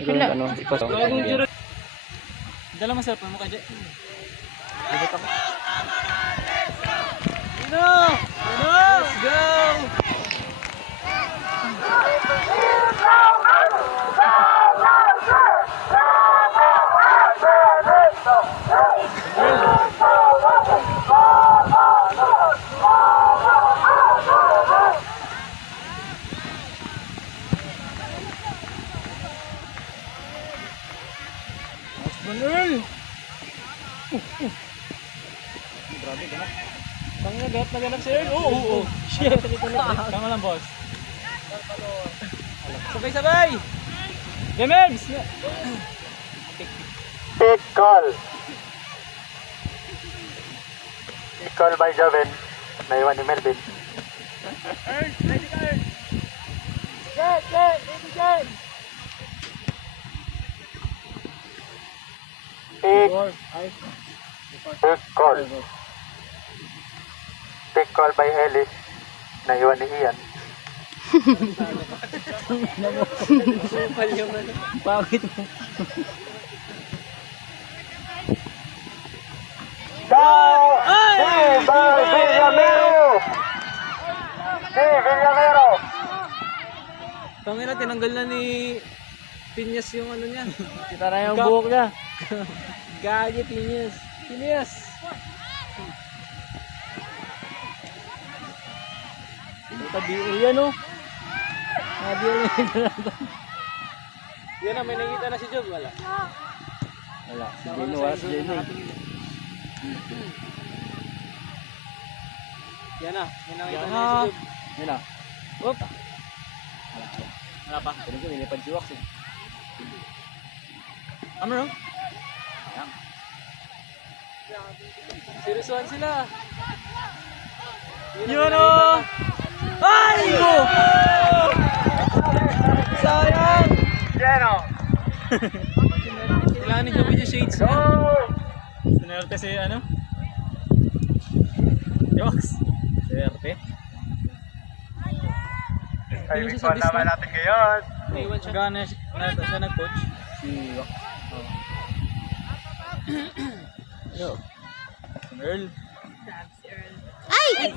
Ikaw yung ano, ipasok. Dala mo cellphone mo kay Jay. Ligot ako. Let's go! Manuel! Grabe ka na. Tangina, ganap si Earl. Oo. Shit. Tama lang, boss. Sabay-sabay! Gemebs! Pick call. Pick call by Joven. Naiwan ni Melvin. Earl! Ready ka, Earl! Jet! Ready, Jet! Pick call. Pick call by Ellis. Naiwan ni Ian. Bakit mo? Go! Villamero! Villamero! Tangina, tinanggal na ni Piñas yung ano niya. Kita na yung buhok niya. Gagi, Piñas. Piñas! Tabi yan oh. Yan na, may nakita na si Job. Wala. Wala. Si Gino, wala si Gino. Yan na, may nakita na si Job. Yan na. Oop! Wala pa. Pero ko, nilipad si Wax eh. Amro? Seryosohan sila. Yun o! Ay! Go! Sayang! Jeno! Kailangan ni Joby yung shades niya. Sinerte si ano? Yox. Sinerte. Ay, bigyan naman natin ngayon. Iwan siya. Gana siya nag-coach. Si Wax. Yo. Earl. Ay!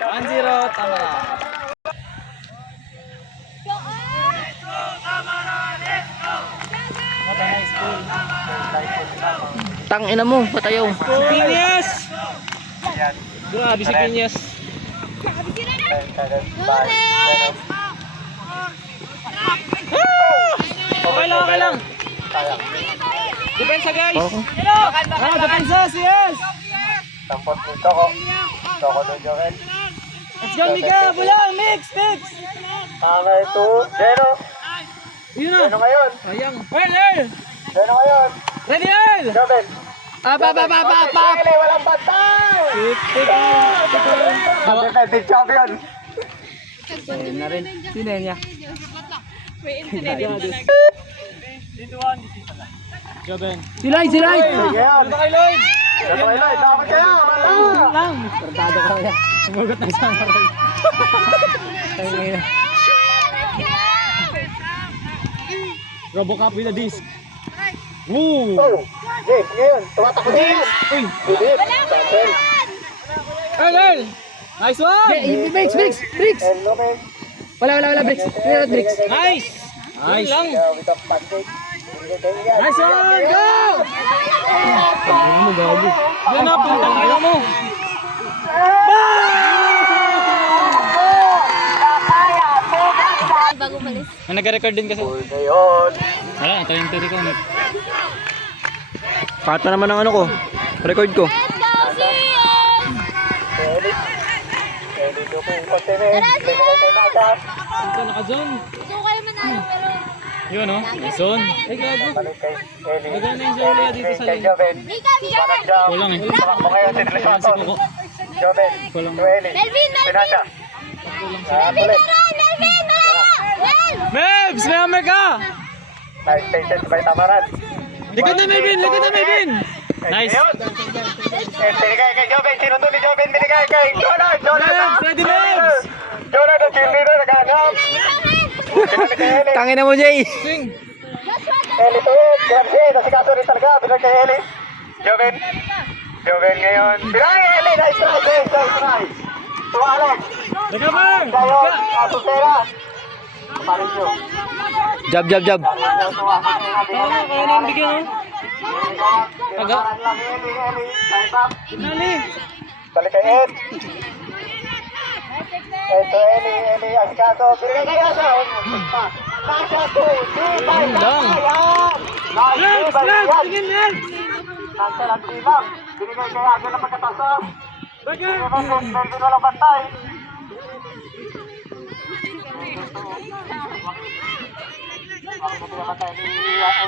1-0, tama na. Tang ina mo, patayaw. Piñas! Grabe si Piñas. Okay lang. Depensa guys! Depensa, yes! Tampot dito ko. Toko doon Joven. Let's go, Mika! Bulang! Mix! Tama ito. Jeno! Yun na! Jeno ngayon. Sayang. Earl! Jeno ngayon. Ready, Earl! Joven. Pap! Walang bantay! Defensive champion. Ayun na rin. Sino yan niya? Joben. Silay! Ngayon. Ano kay Lloyd? Jeno ngayon. Dapat kaya. Wala. Lang! Kartado ka kaya. Sumagot na sa akin. Robocop with a disc. Woo! Oh. Yes, ngayon. Tumatakbo na yan. Uy! Bidip. Earl! Nice one! Bricks! And Lomen. Wala, Bricks. Bricks. Nice! Nice lang! With the pancake. Nice one! Go! Ano mo, gago? Yan na, puntang kayo mo! Bago malis. Nag-record din kasi. Cool ngayon. Wala, tayo yung ko. Pato naman ang ano ko. Record ko. Let's go, Sion! Pwede nyo po yung kontinent. Pwede kayo kayo nakakas. Ito naka-zone. Gusto ko kayo manalo pero... Yun o, may zone. Ay, gago. Balik kay Ellie. Maganda na yung zone dito sa Kay lane. Joven. Mika! Kulang eh. Tumakbo ngayon si Tres Kulang si Santos. Coco. Joven. Kulang. To Ellie. Melvin! Pinasa. Melvin! Tulit. Melvin! Mel! Mebs! May hammer ka! Nice station by Tamaran. Likod na Melvin! Likod na Melvin! Nice! Ngayon. Let's Binigay kay Joven. Sino to ni Joven? Binigay kay Jonah. Lebs! Ready, Lebs! Jonah na cheerleader. Naghanap. Binalik kay Eli. Tangin na mo, Jay. Swing! Eli to it. Grabe. Nasikaso rin talaga. Binalik kay Eli. Joven. Joven ngayon. Binigay Eli. Nice try. Nice try. To Alex. Recover! Ngayon. Asutera. Parin nyo. Jab, jab, jab. Kaya na yung bigyan, oh. Taga. Nali! Balik kay Ed. Ito Eli, asikaso. Binigay kay Asa. Nasha to. Lang. Lebs! Lebs! Bigyan, Lebs! Nasa lang tibang. Binigay kay Asa na pagkatasos. Bagay! Medyo na lang bantay.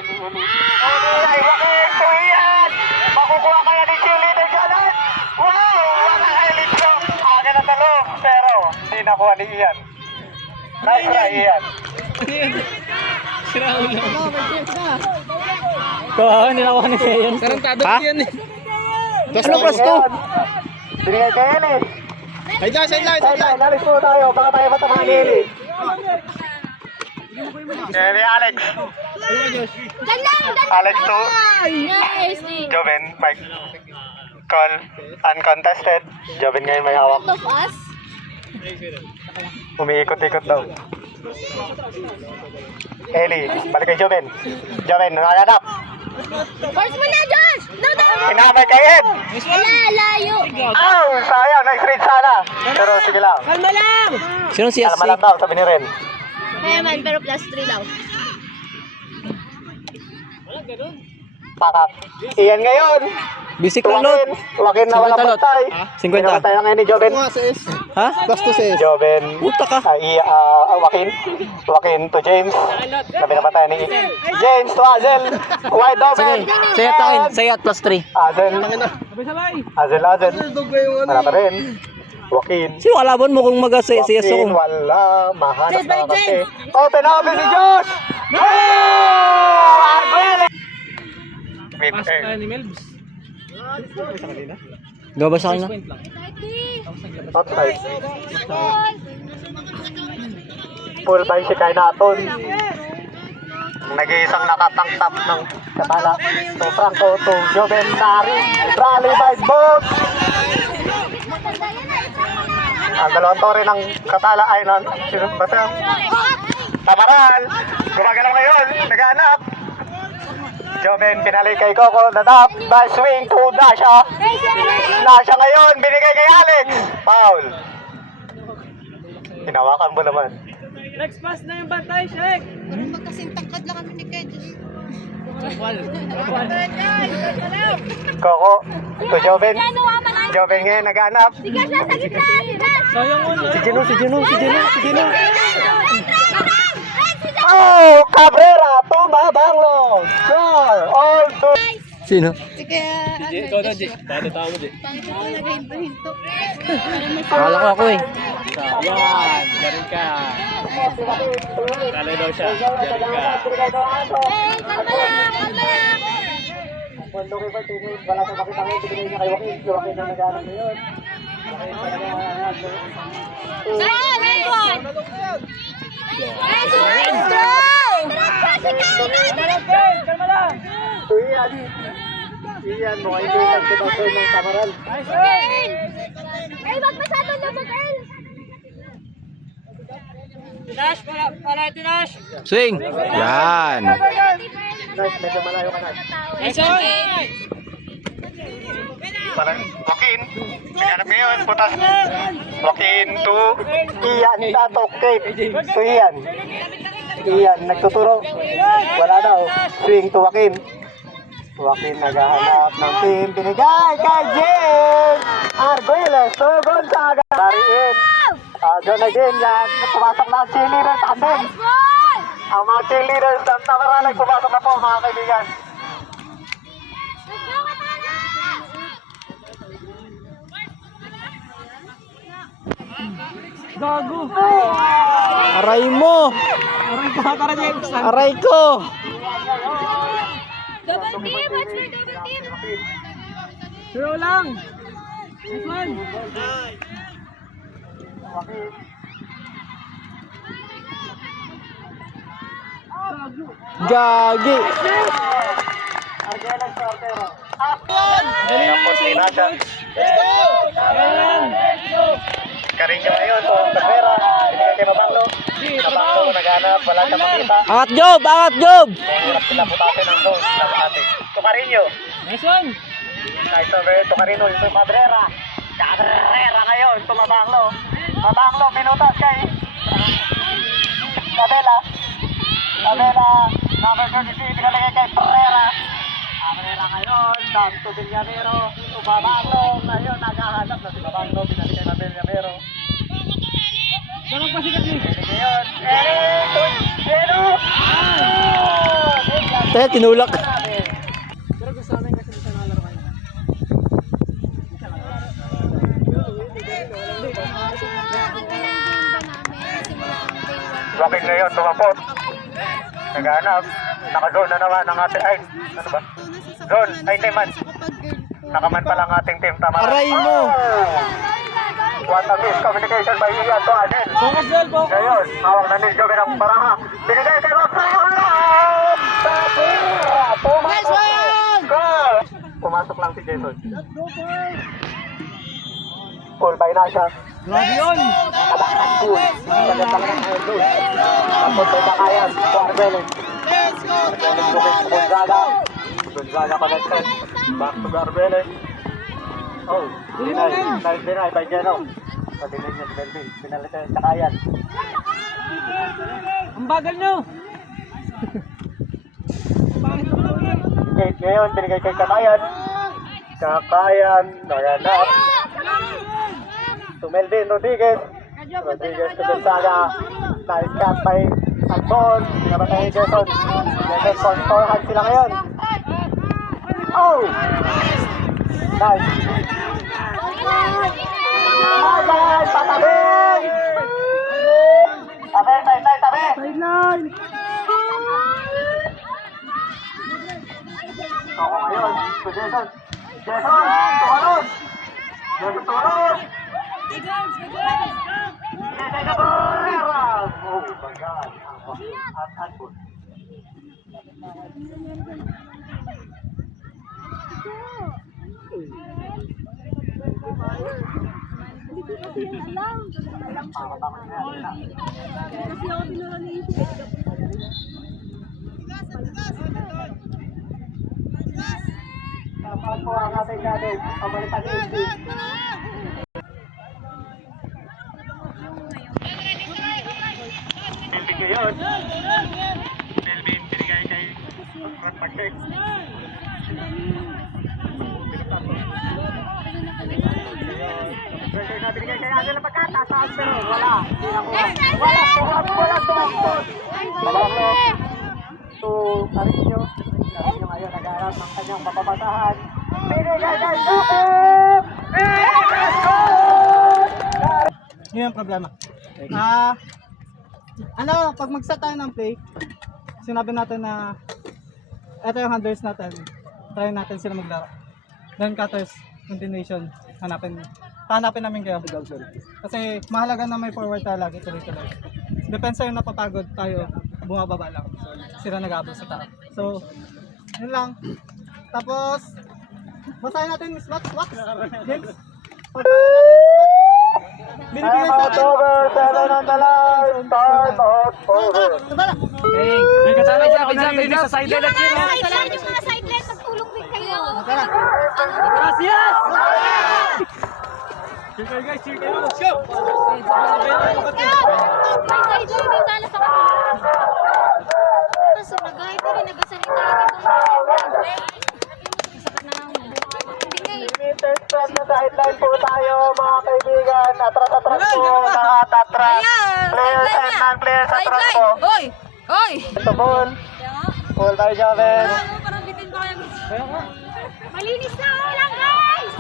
Ay, bakit? Tuwian! Makukuha kaya ni cheerleader Janet? Wow! Wala kay Litso. Akin ang talo. Pero, hindi nakuha ni Ian. Nice na Ian. Sira ulo. Kawawa, nilakuha ni Seyon. Tarantado Ha? yan eh. Ano pasto? Binigay kay Eli. Sideline! Sideline, alis po tayo. Baka tayo matamaan ni Eli. Eli, Alex. Alex to. Nice. Joven, Mike. Call. Uncontested. Joven ngayon may hawak. Both of us? Umiikot-ikot daw. Eli, balik kay Joven. Joven, nakaganap. Force mo na, Josh! No, no! Inamay kay Ed. Wala, layo. Aw, sayang. Nice read sana. Pero sige lang. Kalma lang! Sino si Alam lang daw, sabi ni Ren. Kaya man, pero plus 3 daw. Pakak. Iyan ngayon. Bisik lang, Lot. Wakin na walang 50 lot. pantay. 50. Pinapantay na ngayon ni Joven. Ha? Joven. Puta ka. Wakin to James. Na pinapantay ni James to Azel. Wide open. Sige, sayat akin. Sayat plus 3. Azel. Sabay-sabay! Azel. Wala pa rin. Wakin. Sino kalaban mo kung mag-sayas Wakin, ako? wala. Mahanap na kasi. Open si Josh! Oh! Arbel! Pass ni Melbs. Gaba sa akin na? Point lang. Outside. Full by si Kainaton. Nag-iisang nakatangtap ng katala. To Franco, to Joven Nari. Rally by boat. Ang dalawang tore ng katala ay nun. Basta. Tamaral. Gumagalaw ngayon. Naghanap. Joven pinalik kay Coco. Nadap. By swing to Dasha. Dasha ngayon. Binigay kay Alex. Foul. Hinawakan mo naman. Next pass na yung bantay, Shek! Magkasintangkad lang kami ni Kedge. Coco. To Joven. Joven ngayon naghanap. Sige siya sa gitna! Sayang mo, Si Gino. Oh, Cabrera, tumabang long. Score, all to... Sino? Sige, Ikaw na, Jay. Paano tao mo, Jay? pangit mo naghinto-hinto. Akala ko ako eh. Yan! Galing ka! Kalay daw siya. Galing ka! Kalma lang! Wala sa makita ngayon, binigay niya kay Joaquin. Joaquin na naghanap ngayon. Nice one! Nice one! Kalma lang! To Ian. Ian, mo ay bilang si Dr. ng Tamaral. Ay, wag masyado lumog, El! Tinash! Para Tinash! Swing. Yan. Nice, medyo malayo ka na. Nice one! Parang Joaquin. Naghanap ngayon, putas. Joaquin to Ian. Tatok, Kate. To Ian. Ian, nagtuturo. Wala daw. Swing to Joaquin. Joaquin naghahanap ng team. Binigay kay James Arguelles to Gonzaga. Nariin. Doon again yan. Pumasok na ang cheerleader tandem. Ang mga cheerleaders ng Tamaral ay pumasok na po mga kaibigan. Gago! Aray mo. Tara, James! Aray ko. Double team! Watch for double team! Zero lang. Nice one. Gagi. Argela Sortero. Tapos Pinada. Ayan. Karinyo ngayon, to Tavera. Binigay kay Mabanglo. Mabanglo naghanap, wala siyang makita. Angat Job! Angat Job! Hirap sila putasin ng dos. To Karinyo. Nice one. Nice over to Carino, ito Cabrera. Cabrera ngayon, ito Mabanglo. Mabanglo, pinutas kay Cabela. Cabela, number 33, pinalagay kay Pereira. Cabrera ngayon, down to Villamero. Ito Mabanglo, ngayon naghahanap na si Mabanglo, pinalagay na Villamero. Ganun pa sikat ni. Ngayon, Teh, tinulak. Pero gusto namin kasi gusto nalaro kayo. Walking ngayon, tumapot. Naghanap. Naka-zone na naman ang ating, ay, ano ba? Zone, ay, hindi man. Nakaman pa lang ating team, tama. Aray mo. What a miscommunication by Ian to Adel. Focus Del, focus. Ngayon, hawak na ni Joven ang paraha. Binigay kay Rosario! Goal! Pumasok lang si Jason. Full by na siya. Grabe yun. Kabakan cool. Sagat talaga tayo doon. Tapos may kakayan. Arbeles. Gonzaga. Gonzaga connected. Back to Arbeles. Oh, deny by Geno. Patinig niya si Melvin. Pinalitan yung kakayan. Ang bagal nyo. Kate ngayon, binigay kay kakayan. Kakayan. Naganap. To Melvin Rodriguez. Rodriguez to Gonzaga. Nice cut by Anton. Pinabatay ni Jason. Jason, contourhan sila ngayon. Oh! Nice. Bye-bye! Patabi! Tabi, tabi! Sideline. Ako ngayon, to Jason. Jason! Tumalon! Jason, tumalon! Oh my God! At po. Dapat po ang ating gadget. Pabalitan ni Melvin ngayon. Melvin, binigay kay Rock Pagtek. Pressure na binigay kay Angela Pagkata sa pero wala. Wala tumakot. Malalo. To Carino. Carino ngayon nag-aarap ng kanyang mapapasahan. Binigay kay Suko! Yun ang problema. Pag mag-set tayo ng play, sinabi natin na ito yung handlers natin. Try natin sila maglaro. Then cutters, continuation, hanapin namin kayo. Kasi mahalaga na may forward tayo lagi tuloy-tuloy. Depende sa'yo napapagod tayo, bumababa lang. Sila nag-aabot sa tao. So, yun lang. Tapos, basahin natin Miss Max, Wax, James. Binibigay sa atin. over, 7 on the line. Time out over. Hey, may kasama siya. Pinsa sa sideline at yun. Sideline, yung mga sideline, magtulong din kayo. Gracias! Cheer kayo guys, cheer kayo. Let's go! May sideline din sana sa kanila. Kaso nagahit na rin, nagasalita agad ng masakit na ang buhay. Limited from the sideline po tayo mga kaibigan. Atras-atras po lahat. Atras. Players and non-players atras po. Hoy! Hoy! Ito ball. Ball by Joven. Parang bitin pa kayo. Malinis na ulang guys!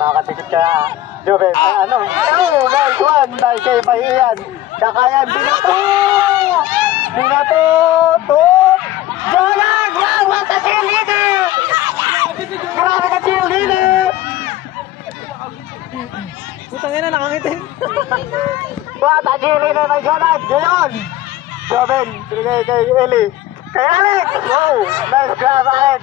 Makakatikit ka. Joven. Ano? Oh, nice one. Dahil kay Bahiyan. Kakayan. Binato! Binato! Top! Jolan! Wow! What a leader! grabe ka cheerleader! Putang ina, nakangitin. What a cheerleader ng Jonas! Ngayon! Joven, binigay kay Eli. Kay Alex! Wow! Nice grab, Alex!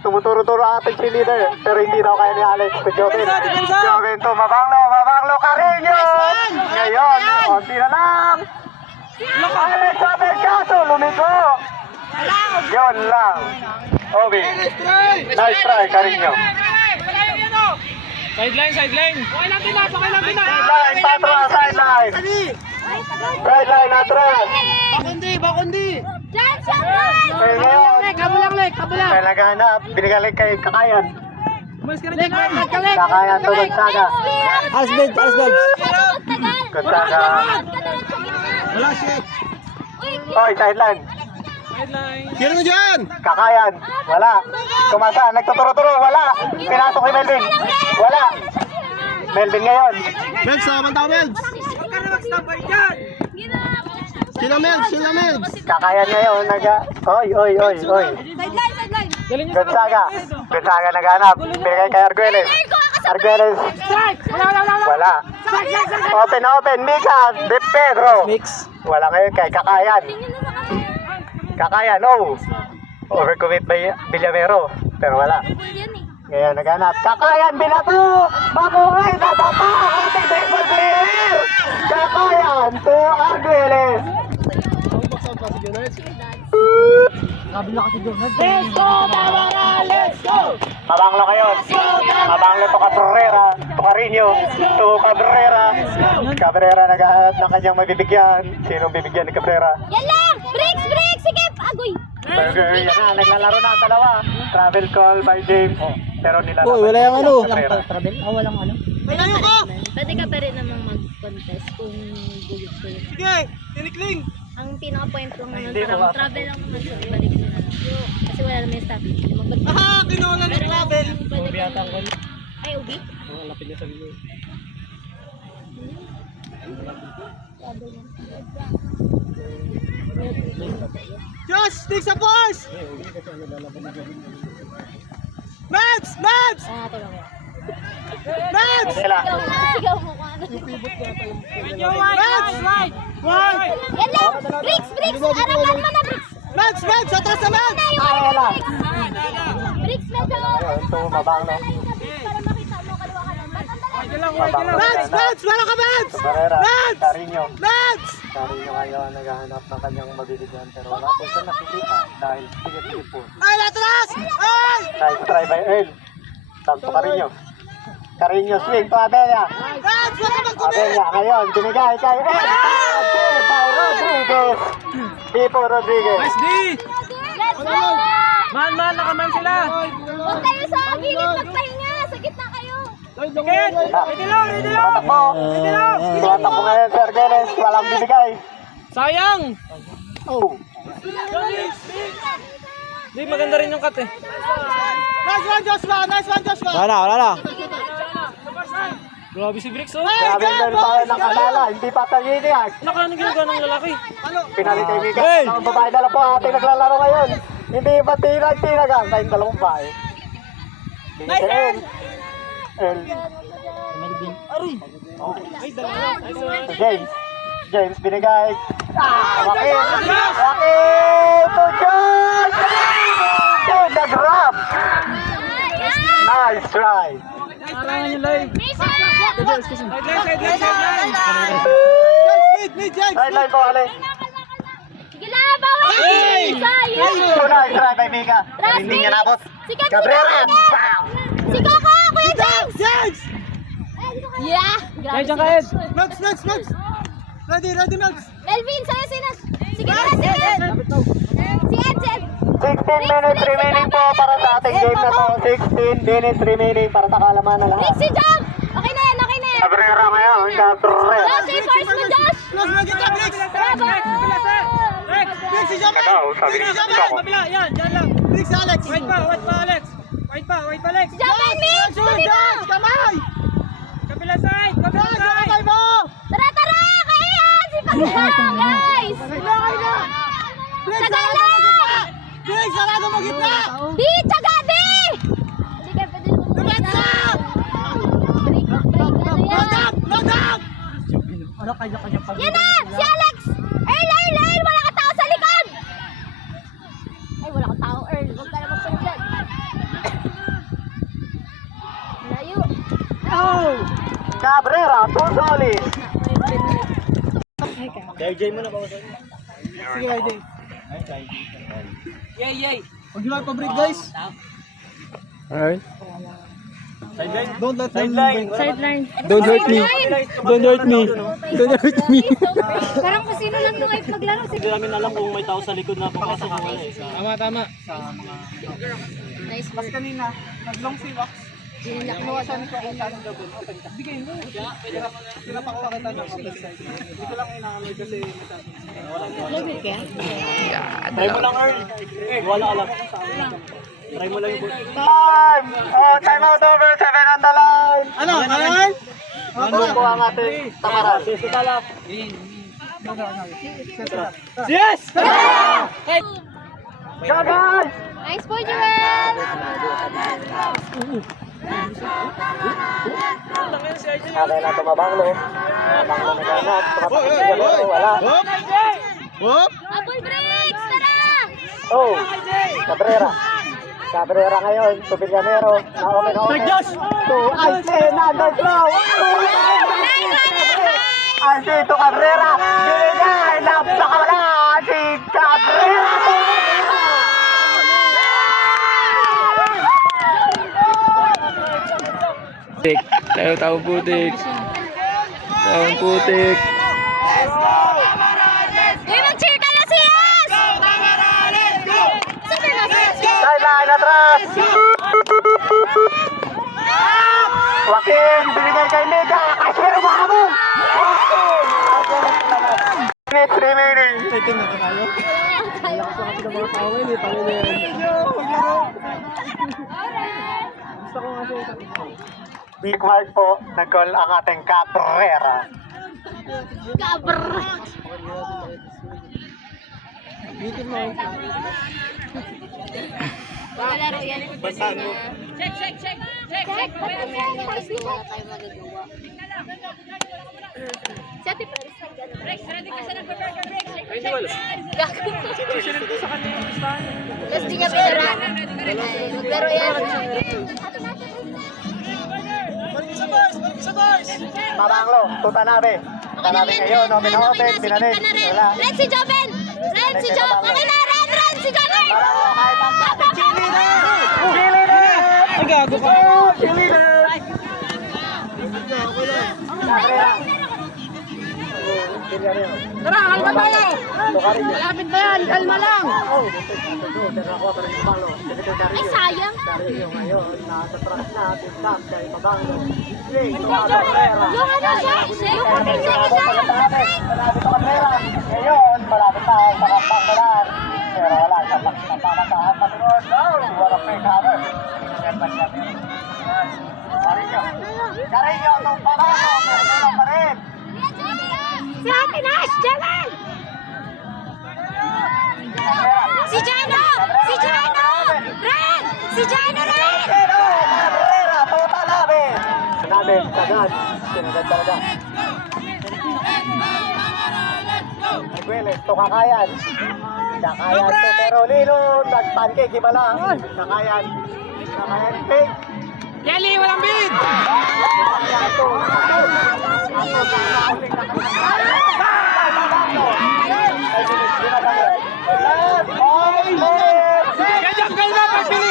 Tumuturo-turo ang ating cheerleader, pero hindi daw kaya ni Alex. Si Joven. Joven to, Mabanglo, Carreño! Ngayon, konti na lang! Alex, Joven, kaso, lumiko! Yun lang. Obi. Nice try, Carreño. Sideline. Sideline, patro, sideline. Sideline, atras. Diyan, Eh, ngayon, may naghanap, binigay kay Kakayan. Kakayan to Gonzaga. Asbed. Gonzaga. Oy, sideline. Sino mo dyan? Kakayan. Wala. Tumasa. Nagtuturo-turo. Wala. Pinasok kay Melvin. Wala. Melvin ngayon. Melz, naman tao, Melz. Sino Melz? Kakayan ngayon. Oy. Gonzaga. Gonzaga naghanap. Binigay kay Arguelles. Arguelles. Wala. Open. Mika. De Pedro. Mix. Wala ngayon kay Kakayan. Kakayan. Overcommit by Villamero. Pero wala. Ngayon naghanap. Kakayan, binato! Mabuhay na tata! Ating baseball player! Kakayan to Arguelles! Mabanglo kayo. Mabanglo to Cabrera. To Carreño. To Cabrera. Cabrera naghahanap ng kanyang mabibigyan. Sinong bibigyan ni Cabrera? Yan lang! Bricks! Sige! Agoy! Burger, yan na, naglalaro na ang dalawa. Travel call by James. Pero nilalaro. Uy, wala yung ano. Pwede ka pa rin namang mag-contest kung gulit ko yun. Sige, tinikling. Ang pinaka-point ko naman parang travel lang naman siya. Balik mo na lang. Kasi wala naman yung stop. Magbalik. Kinuha ng travel. Pwede ka. Ay, ubi? Lapit niya sa bilo. Josh, stick sa force! Mats! Ah, ito lang. Mats! Sila. Sigaw mo ka. Mats! Right! Yan lang! Bricks! Aralan mo na, Bricks! Mats! Atras na Mats! Wala. Bricks, medyo! Ayun, to Mabanglo. Para makita mo, kaliwa ka lang. Mabanglo. Mats! Wala ka Mats! Cabrera. Mats! Carreño. Mats! Carreño ngayon naghahanap ng kanyang mabibigyan. Pero wala po siya nakikita dahil sige po. Ay, atras! Ay! Nice try by Earl. Santo Carreño. Carreño swing to Abella. Mats! Wala ka magkumit! Abella ngayon binigay kay Earl. By Rodriguez. Pipo Rodriguez. Nice D! Let's go! Man, nakaman sila! Huwag kayo sa gilid magpahinga! Sa gitna kayo! Ken! Ready lang! Tatakbo. Tatakbo ngayon si Arguelles. Walang bibigay. Sayang! Oh. Di, maganda rin yung cut eh. Nice one, Joshua! Wala na. Grabe si Bricks, oh! Grabe din tayo ng kalala. Hindi pa tayo iniyak. Ano ginagawa ng lalaki? Pinalit kay Mika. Ang babae na lang po ating naglalaro ngayon. Hindi ba tinagang tayong dalawang babae. Nice El. James binigay. Joaquin to John. The grab. Nice try. Arangan yung live. Sideline po, Ali. Sige lang, bawal! Sayang! So nice try by Mika. Hindi niya nabot. Sikat! Cabrera. Si Coco! Kuya James! Yeah! Grabe Diyan ka, Ed. Ready, Max! Melvin, sa'yo sinas! Sige na, si Ed! Si Ed! 16 minutes remaining po para sa ating game na to. 16 minutes remaining para sa kalaman na lahat. Si Jam! Okay na yan! Cabrera ngayon, Cabrera. Josh, i-force mo, Josh! Close mo kita, Bricks! Bravo! Bricks, si Jam! Ikaw, sabi Si ko. Jam! Kabila, yan, dyan lang! Bricks, Alex! Wait pa, Alex! Wait pa, Alex! Jam, my mix! Tuloy mo! Kamay! Kabila side! Tara! Kaya! Sipag lang, guys! Bricks, Tagal lang! Bricks, sarado mo gitna! Di! Tsaga! Di! kanya-kanya pag Yan na! Si Alex! Earl! Wala ka tao sa likod! Ay, wala kang tao, Earl. Huwag ka na magsunod dyan. Malayo. Cabrera, two solid. Sige, YJ. Yay! Huwag nyo lang pa-break, guys. Alright. Don't let them break. Sideline. Don't hurt me. Don't hurt me. Don't hurt me. Parang kung sino lang nung ay maglaro. Hindi namin alam kung may tao sa likod na papasok o wala eh. Tama. Nice Mas work. kanina, nag-long si Wax. Ginilak mo. Inuwasan ko kung saan gawin. Open ka. Bigay mo. Pinapakita ng open side. Hindi ko lang inaamoy kasi masabi. Lagay ka? Try mo lang, Earl. Wala alam. Try mo lang yung ball. Time! Time out over, 7 on the line. Ano? Ayan? Ano po ang ating tamaran? Sitalap. Yes! Go guys! Nice boy, Joel! Okay na tumabanglo. Tumabanglo na ganap. Tumatakit siya pero wala. Apple breaks! Tara! Oh! Cabrera ngayon. Tubilyanero. Na-open. To Alcin underthrow. Alcin to Cabrera. Binigay. Napakawala. Si Cabrera. Putik. Tayo putik. Tayo putik. Uy, mag-cheer kayo si Yes! Super na, Sideline atras. Joaquin. Binigay kay Mega. Kasi umahabol. Minutes remaining. Taking na tayo. Big Mark po. Nag-call ang ating Cabrera. Kabr! Magalaro yan. Basahan mo. Check! Wala tayo magagawa. Si Ate Paris nag-ano. Ready ka sa nag-burger break. Gago. Tapos di niya pinara. Maglaro yan. Mabanglo. Tutanabe. Tutanabe ngayon. Open. Pinanin. Wala. Red si Joven! Red si Joven! Okay na! Red si Joven! Maramo kahit ang pati. Chili na! Chili na! Ay, gago ka. Chili na! Cabrera. Tara, kalma tayo. Malapit na yan, kalma lang. Ay, sayang! Yung ano siya! Yung kapit siya! Ngayon, malapit na ang pakapangkalan. Pero wala siya pagpapakasahan patunod. Walang may cover. Carino, itong pabago. Pero wala pa rin. Si Ate Nash! Jalan! Si Jano! Si Jano! Red! Si Jano Red! Pero, Cabrera, tutalabi. Sinabi, sagad. Sinagad talaga. Migueles, ito kakayan. Kakayan to, pero Lino, nag-pancake, iba lang. Kakayan. Kakayan, pink. Kelly, walang bid! Kakayan to. Ganyan kayo na, pagpili!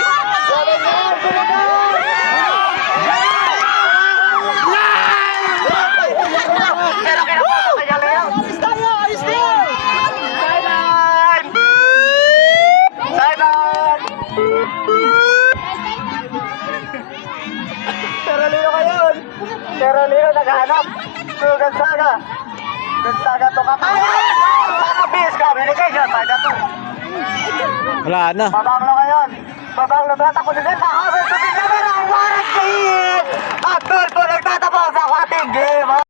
Pero Lino naghahanap. So, Gonzaga. Gonzaga to kakayan. Kakabis ka. Binigay siya. Taga to. Wala na. Babanglo ngayon. Babanglo. Tatakbo si Zeta. Harvard to the camera. What a game! At doon po nagtatapos ang ating game.